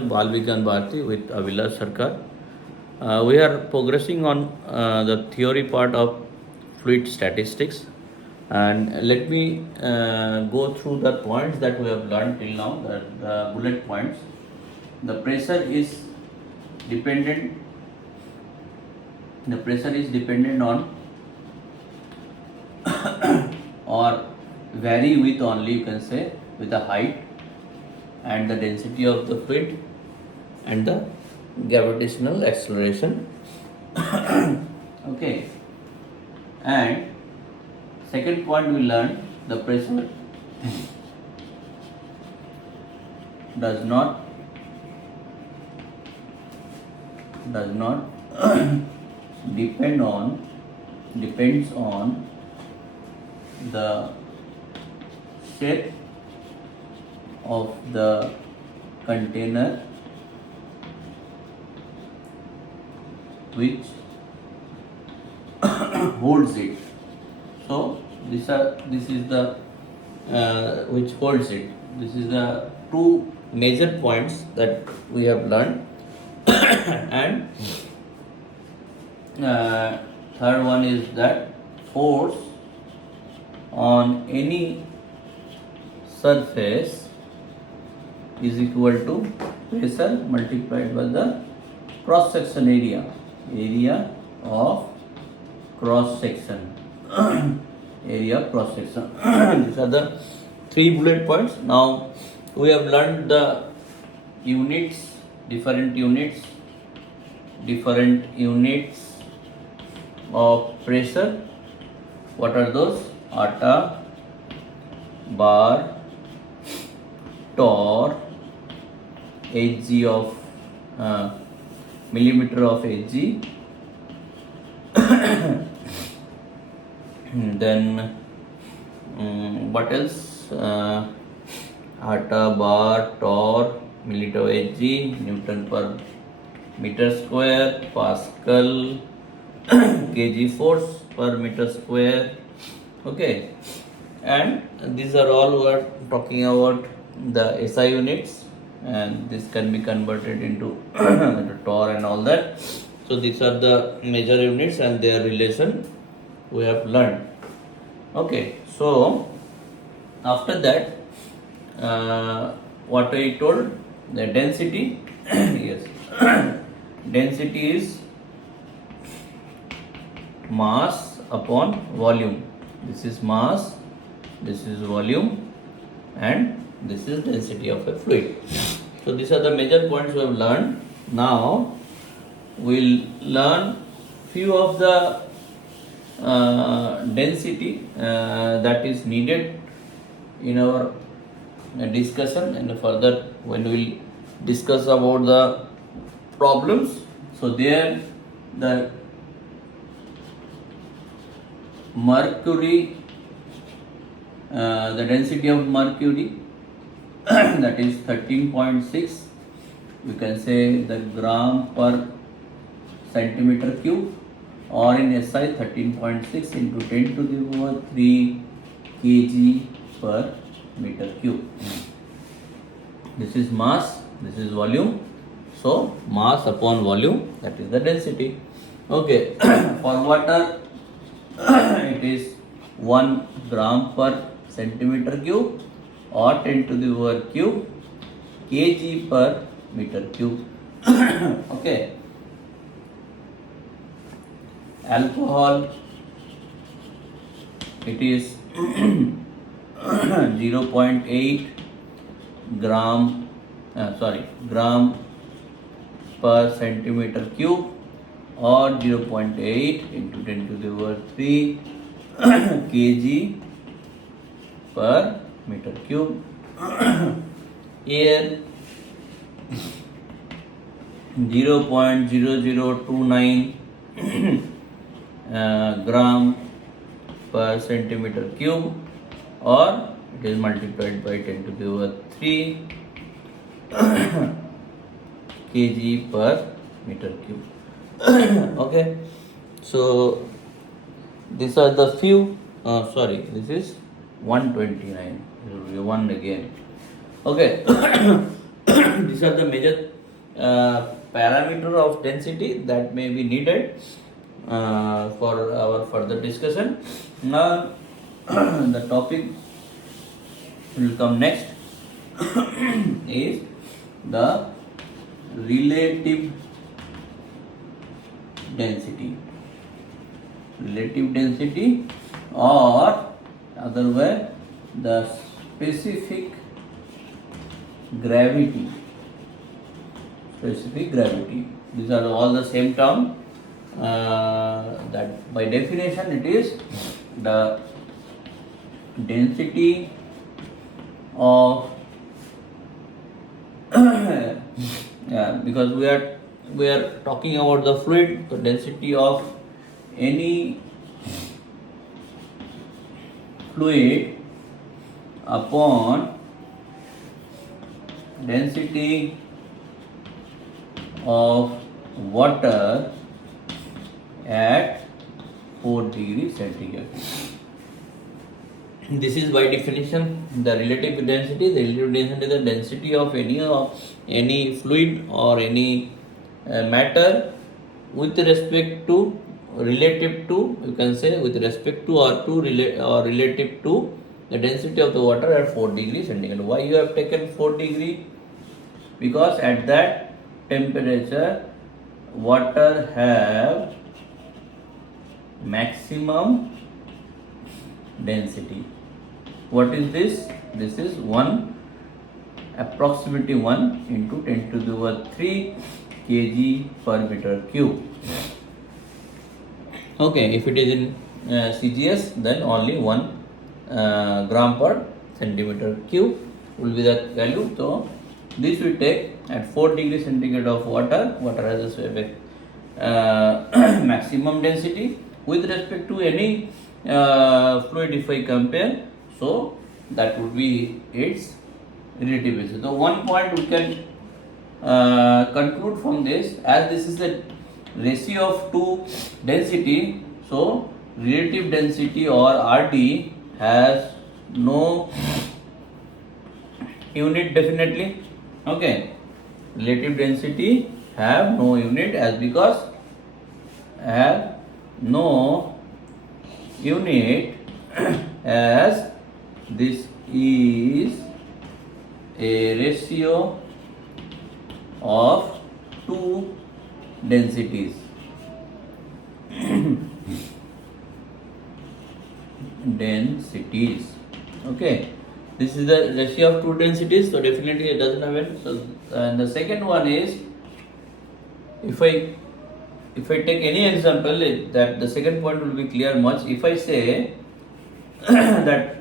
Bal Vigyan Bharati with Avilas Sarkar. We are progressing on the theory part of fluid statistics, and let me go through the points that we have learned till now, the bullet points. The pressure is dependent. The pressure is dependent on or vary with only, you can say, with the height and the density of the fluid and the gravitational acceleration. Okay, and second point we learned, the pressure does not depends on the shape of the container which holds it. So this is the which holds it. This is the two major points that we have learned. And third one is that force on any surface is equal to pressure multiplied by the cross section area of cross section. Area cross section. These are the three bullet points. Now we have learned the units, different units of pressure. What are those? Atta, bar, torr, Hg of millimeter of Hg. Then what else? Atta, bar, torr, millimeter of Hg, Newton per meter square, Pascal, kg force per meter square. Okay, and these are all we are talking about the SI units, and this can be converted into the torr and all that. So these are the major units and their relation we have learned. Okay, so after that, what I told, the density. Yes, density is mass upon volume. This is mass, this is volume, and this is density of a fluid. So these are the major points we have learned. Now we'll learn few of the density that is needed in our discussion, and further when we'll discuss about the problems. So there the mercury, the density of mercury that is 13.6. We can say the gram per centimeter cube, or in SI 13.6 into 10 to the power 3 kg per meter cube. This is mass, this is volume. So mass upon volume, that is the density. Okay, for water it is 1 gram per centimeter cube, or 10 to the power cube kg per meter cube. Okay, alcohol, it is 0.8 gram per centimeter cube, or 0.8 into 10 to the power 3 kg per meter cube. Air, 0.0029 gram per centimeter cube, or it is multiplied by 10 to the power 3 kg per meter cube. Okay, so these are the few. This is 129. It will be 1 again. Okay. These are the major parameter of density that may be needed for our further discussion. Now the topic will come next is the relative density. Relative density, or otherwise the specific gravity. Specific gravity. These are all the same term. That by definition it is the density of because we are talking about the fluid, the density of any fluid upon density of water at 4 degrees centigrade. This is by definition the relative density. The relative density is the density of any fluid or any matter with respect to, relative to, you can say with respect to or relative to the density of the water at 4 degrees centigrade. Why you have taken 4 degree? Because at that temperature water have maximum density. What is this? This is 1, approximately 1 into 10 to the power 3 kg per meter cube. Okay, if it is in CGS, then only 1 gram per centimeter cube will be the value. So this we take at 4 degrees centigrade of water. Water has a maximum density with respect to any fluid if I compare. So that would be its relative density. So one point we can conclude from this, as this is the ratio of two density, so relative density or RD has no unit definitely. Okay, relative density have no unit, as because have no unit as this is a ratio of two densities. Densities. Okay, this is the ratio of two densities, so definitely it doesn't have it. So and the second one is, if I take any example, that the second point will be clear much. If I say that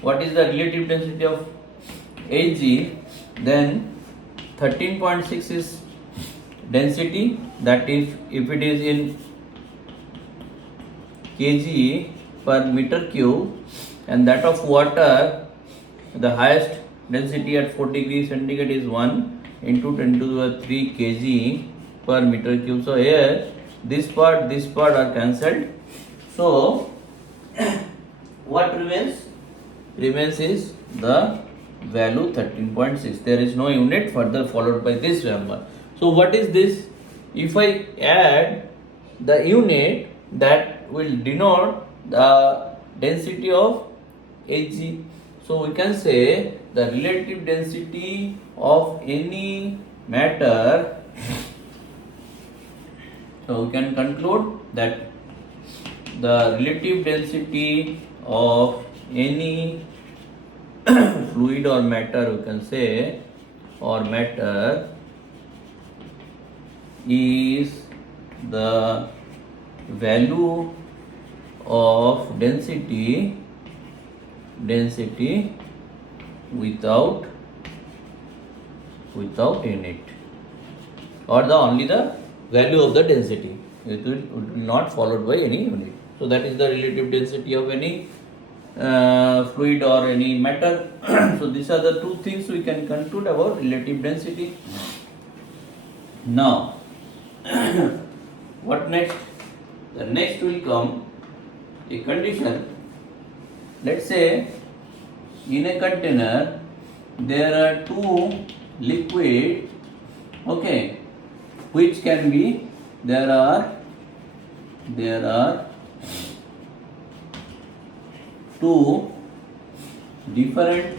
what is the relative density of Hg, then 13.6 is density, that if it is in kg per meter cube, and that of water, the highest density at 4 degrees centigrade is 1 into 10 to the 3 kg per meter cube. So here this part are cancelled. So what remains? Remains is the value 13.6. There is no unit further followed by this number. So what is this? If I add the unit, that will denote the density of Hg. So we can say the relative density of any matter. So we can conclude that the relative density of any fluid or matter, we can say, or matter, is the value of density without unit, or only the value of the density. It will not followed by any unit. So that is the relative density of any fluid or any matter. So these are the two things we can conclude about relative density. Now what next? The next will come a condition. Let's say in a container there are two liquid, okay, which can be, there are two different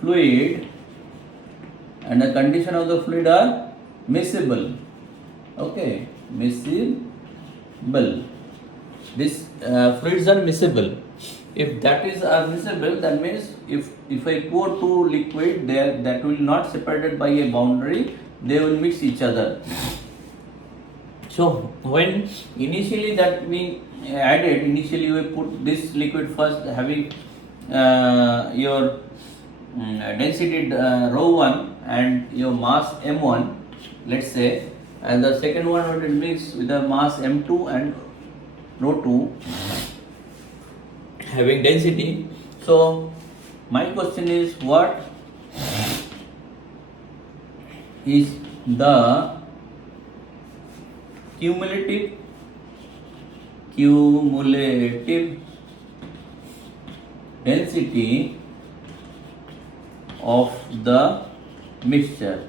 fluid and the condition of the fluid are miscible, okay, miscible. This fluids are miscible. If that is miscible, that means if I pour two liquid there, that will not separated by a boundary, they will mix each other. So when initially that we added, initially we put this liquid first having your density rho 1 and your mass m1, let's say, and the second one will mix with the mass m2 and rho 2 having density. So my question is, what is the cumulative density of the mixture?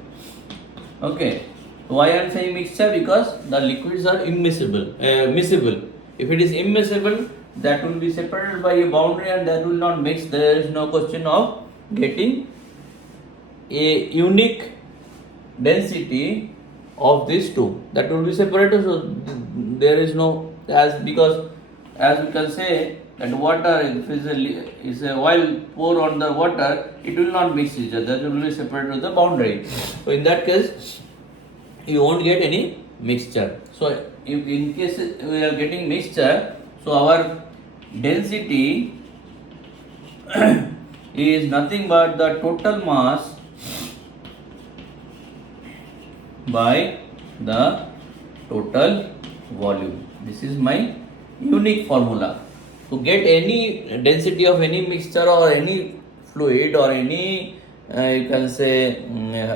Okay, why I am saying mixture? Because the liquids are miscible. If it is immiscible, that will be separated by a boundary and that will not mix. There is no question of getting a unique density of these two. That will be separated. So there is no, because as we can say that water, if is a oil pour on the water, it will not mix each other. It will be separated with the boundary. So in that case, you won't get any mixture. So if in case we are getting mixture, so our density is nothing but the total mass by the total volume. This is my unique formula. To get any density of any mixture or any fluid or any you can say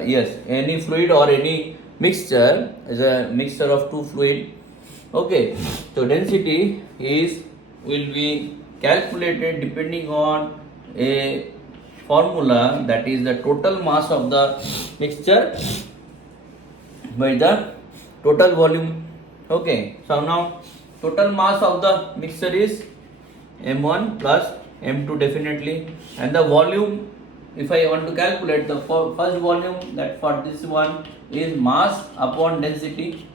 yes, any fluid or any mixture is a mixture of two fluid. Okay, so density will be calculated depending on a formula, that is the total mass of the mixture by the total volume. Okay, so now total mass of the mixture is m1 plus m2 definitely, and the volume, if I want to calculate the first volume, that for this one is mass upon density.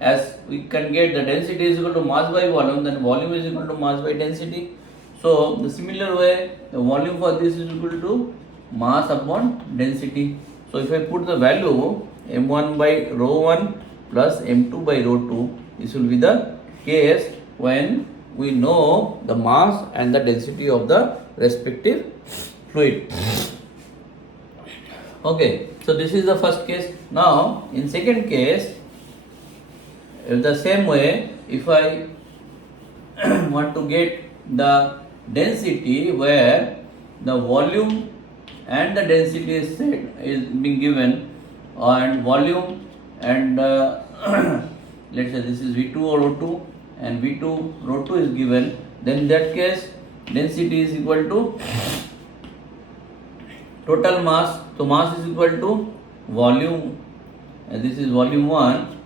As we can get the density is equal to mass by volume, then volume is equal to mass by density. So the similar way, the volume for this is equal to mass upon density. So if I put the value m1 by rho 1 plus m2 by rho 2, this will be the case when we know the mass and the density of the respective fluid. Okay, so this is the first case. Now in second case, the same way, if I want to get the density where the volume and the density is being given, and volume and let's say this is V2 rho 2 and V2 rho 2 is given, then in that case density is equal to total mass. So mass is equal to volume, and this is volume 1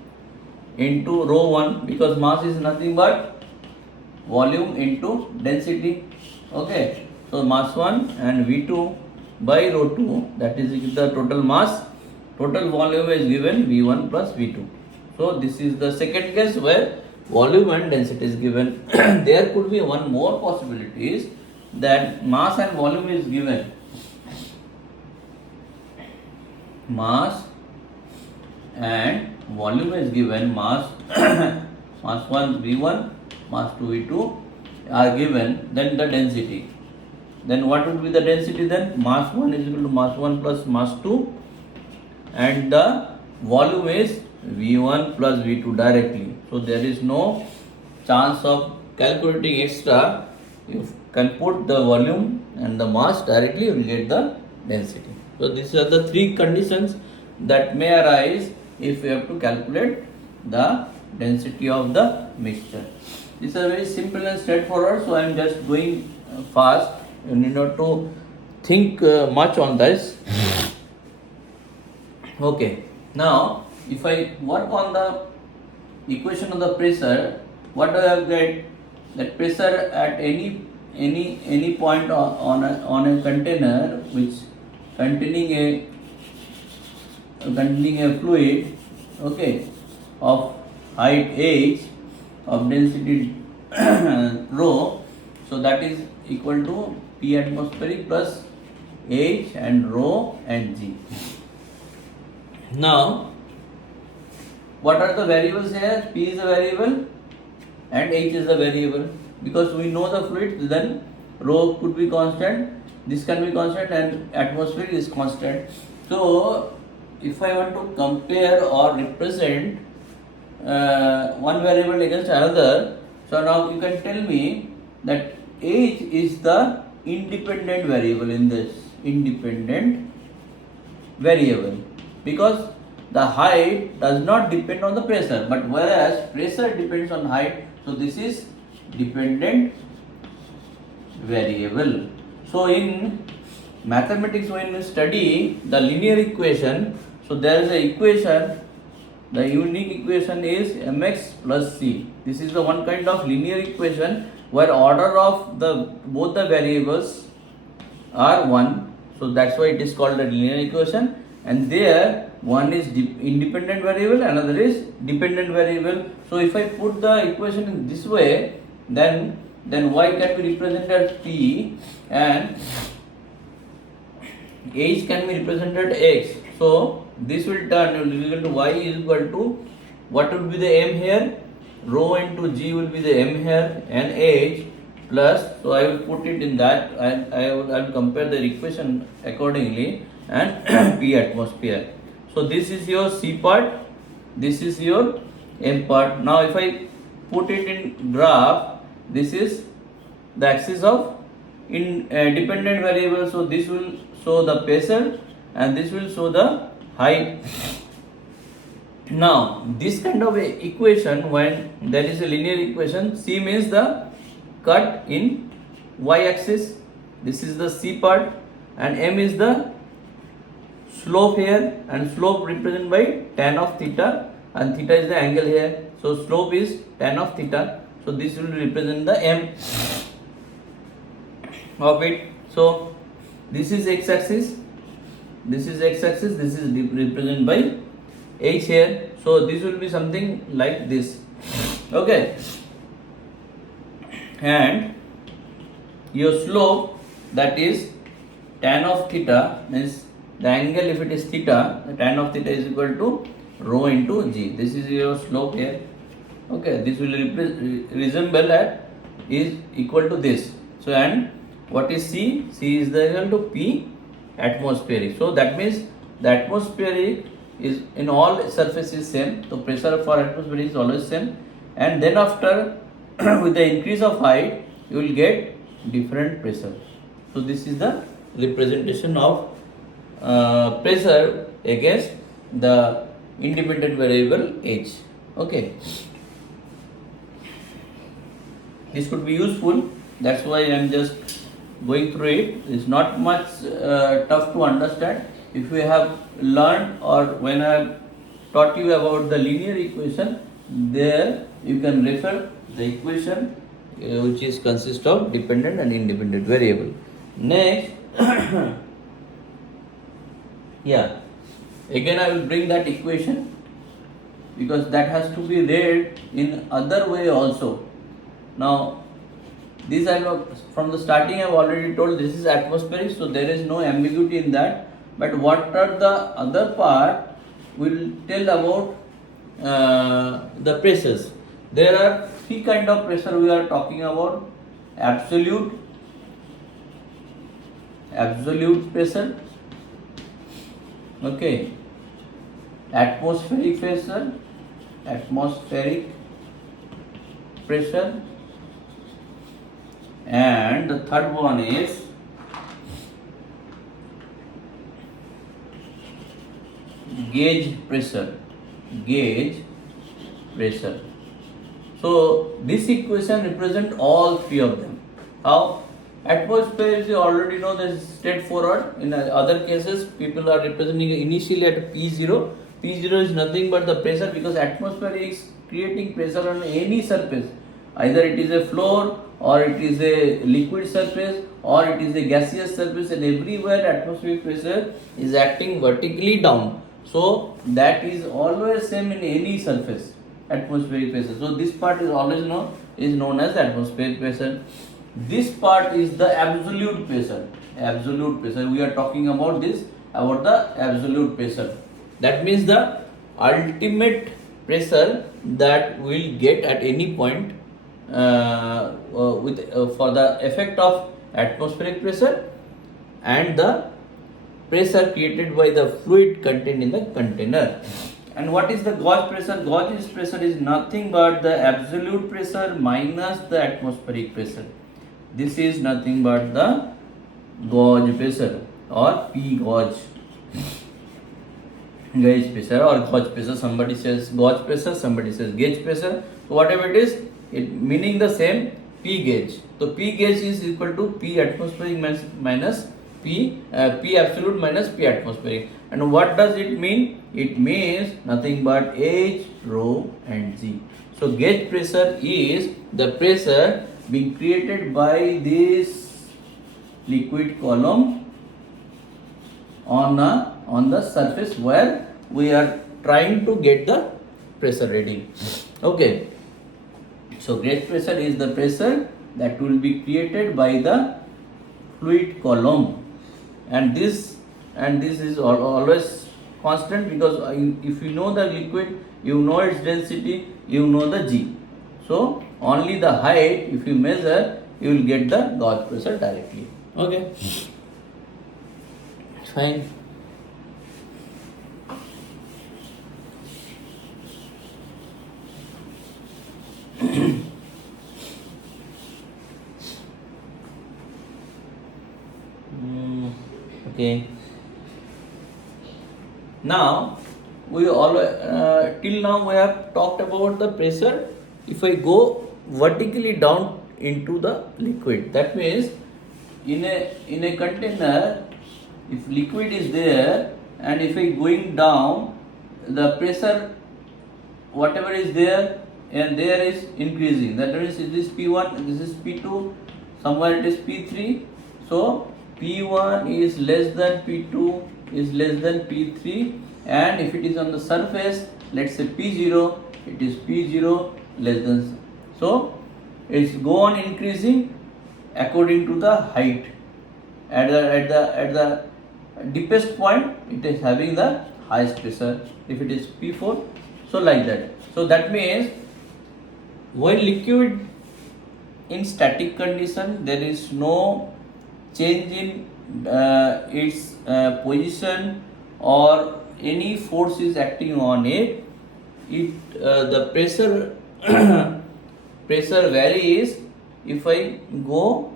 into rho 1, because mass is nothing but volume into density. Okay, so mass 1 and V2 by rho 2, that is the total mass. Total volume is given V1 plus V2. So this is the second case where volume and density is given. There could be one more possibilities, that mass and volume is given. Mass and volume is given, mass mass 1 V1, mass 2 V2 are given, then the density. Then what would be the density then? Mass 1 is equal to mass 1 plus mass 2, and the volume is V1 plus V2 directly. So there is no chance of calculating extra. You can put the volume and the mass directly, you will get the density. So these are the three conditions that may arise if you have to calculate the density of the mixture. These are very simple and straightforward, so I am just going fast. You need not to think much on this. Okay, now if I work on the equation of the pressure, what do I have get? That pressure at any point on a container which containing a fluid, okay, of height h, of density rho, so that is equal to P atmospheric plus h and rho and g. Now what are the variables here? P is a variable and h is a variable. Because we know the fluid, then rho could be constant, this can be constant, and atmosphere is constant. So if I want to compare or represent one variable against another, so now you can tell me that h is the independent variable in this, independent variable, because the height does not depend on the pressure, but whereas pressure depends on height, so this is dependent variable. So in mathematics, when you study the linear equation, so there is a equation, the unique equation is mx plus c. This is the one kind of linear equation where order of the both the variables are 1, so that's why it is called a linear equation. And there one is independent variable, another is dependent variable. So if I put the equation in this way, then y can be represented as p and h can be represented x. So this will turn equal to y is equal to, what will be the m here? Rho into g will be the m here, and h plus, so I will put it in that, and I will compare the equation accordingly, and P atmosphere. So this is your C part, this is your M part. Now if I put it in graph, this is the axis of dependent variable, so this will show the pressure and this will show the height. Now this kind of a equation, when there is a linear equation, C means the cut in y axis, this is the C part, and M is the slope here, and slope represented by tan of theta, and theta is the angle here, so slope is tan of theta, so this will represent the M of it. So this is x axis, this is x axis, this is represented by h here, so this will be something like this, okay. And your slope, that is tan of theta, means the angle, if it is theta, the tan of theta is equal to rho into g. This is your slope here, okay. This will resemble at, is equal to this. So and what is C? C is the equal to P atmospheric. So that means the atmospheric is in all surfaces same, so pressure for atmosphere is always same, and then after with the increase of height you will get different pressure. So this is the representation of pressure against the independent variable h, okay. This could be useful, that's why I am just going through it. It's not much tough to understand. If you have learned, or when I have taught you about the linear equation, there you can refer the equation which is consist of dependent and independent variable. Next, yeah, again I will bring that equation, because that has to be read in other way also. Now this I know from the starting, I have already told this is atmospheric, so there is no ambiguity in that. But what are the other part will tell about the pressures. There are three kind of pressure we are talking about: absolute pressure, okay, atmospheric pressure, and the third one is gauge pressure. So this equation represent all three of them. How? Atmosphere is, you already know, this is straightforward. In other cases, people are representing initially at P0. P0 is nothing but the pressure, because atmosphere is creating pressure on any surface. Either it is a floor, or it is a liquid surface, or it is a gaseous surface, and everywhere atmospheric pressure is acting vertically down. So that is always same in any surface, atmospheric pressure. So this part is always known as atmospheric pressure. This part is the absolute pressure. Absolute pressure. We are talking about the absolute pressure. That means the ultimate pressure that we'll get at any point for the effect of atmospheric pressure and the pressure created by the fluid contained in the container. And what is the gauge pressure? Gauge pressure is nothing but the absolute pressure minus the atmospheric pressure. This is nothing but the gauge pressure or P gauge. Gauge pressure or gauge pressure. Somebody says gauge pressure, somebody says gauge pressure. So whatever it is, it meaning the same, P gauge. So P gauge is equal to P atmospheric minus P absolute minus P atmospheric. And what does it mean? It means nothing but H, rho and G. So gauge pressure is the pressure being created by this liquid column on the surface where we are trying to get the pressure reading. Okay. So gauge pressure is the pressure that will be created by the fluid column, and this is always constant, because if you know the liquid, you know its density, you know the G. So only the height, if you measure, you will get the gauge pressure directly. Okay, fine. Okay. Now we all till now we have talked about the pressure. If I go vertically down into the liquid, that means in a container, if liquid is there and if I going down, the pressure whatever is there and there is increasing. That means this is P1, this is P2, somewhere it is P3. So P1 is less than P2 is less than P3, and if it is on the surface, let's say P0, it is P0 less than. So it's go on increasing according to the height. At the deepest point, it is having the highest pressure. If it is P4, so like that. So that means when liquid in static condition, there is no change in its position or any force is acting on it. The pressure pressure varies if I go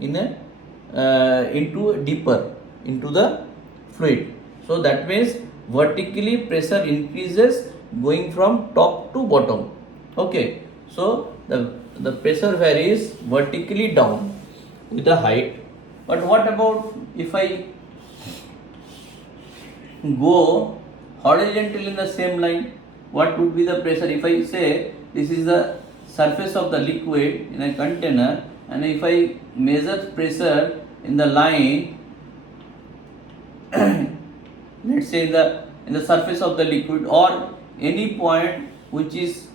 in into deeper into the fluid. So that means vertically pressure increases going from top to bottom. Okay, so the pressure varies vertically down with the height. But what about if I go horizontal in the same line? What would be the pressure? If I say this is the surface of the liquid in a container, and if I measure pressure in the line, let's say in the surface of the liquid or any point which is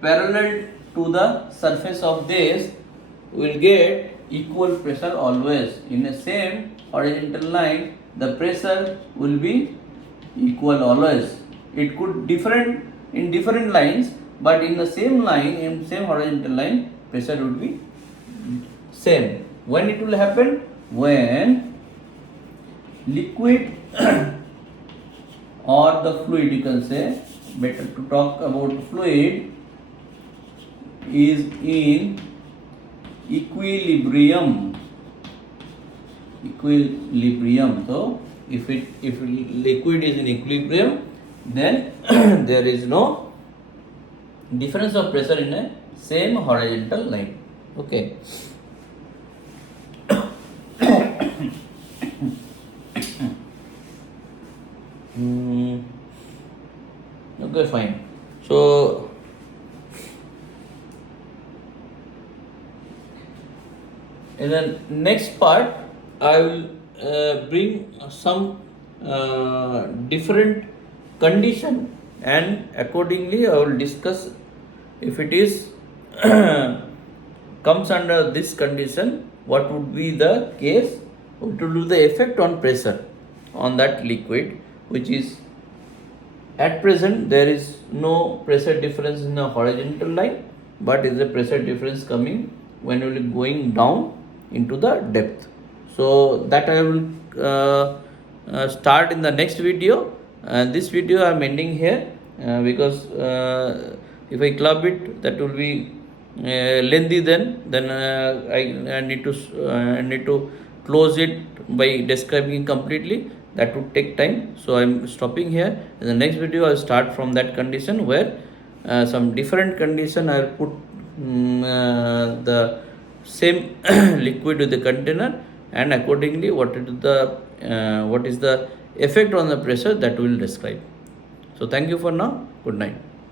parallel to the surface of this, we will get equal pressure always. In the same horizontal line, the pressure will be equal always. It could different in different lines, but in the same line, in same horizontal line, pressure would be same. When it will happen? When liquid or the fluid, you can say, better to talk about fluid, is in equilibrium. So if liquid is in equilibrium, then there is no difference of pressure in a same horizontal line. Okay. Okay, fine. So in the next part, I will bring some different condition, and accordingly I will discuss if it is comes under this condition, what would be the case, what would be the effect on pressure on that liquid, which is at present there is no pressure difference in the horizontal line, but is a pressure difference coming when we are going down into the depth. So that I will start in the next video. This video I am ending here because if I club it, that will be lengthy. Then I need to close it by describing completely. That would take time. So I am stopping here. In the next video, I will start from that condition where some different condition I will put the same liquid with the container, and accordingly what is the effect on the pressure, that we will describe. So thank you for now. Good night.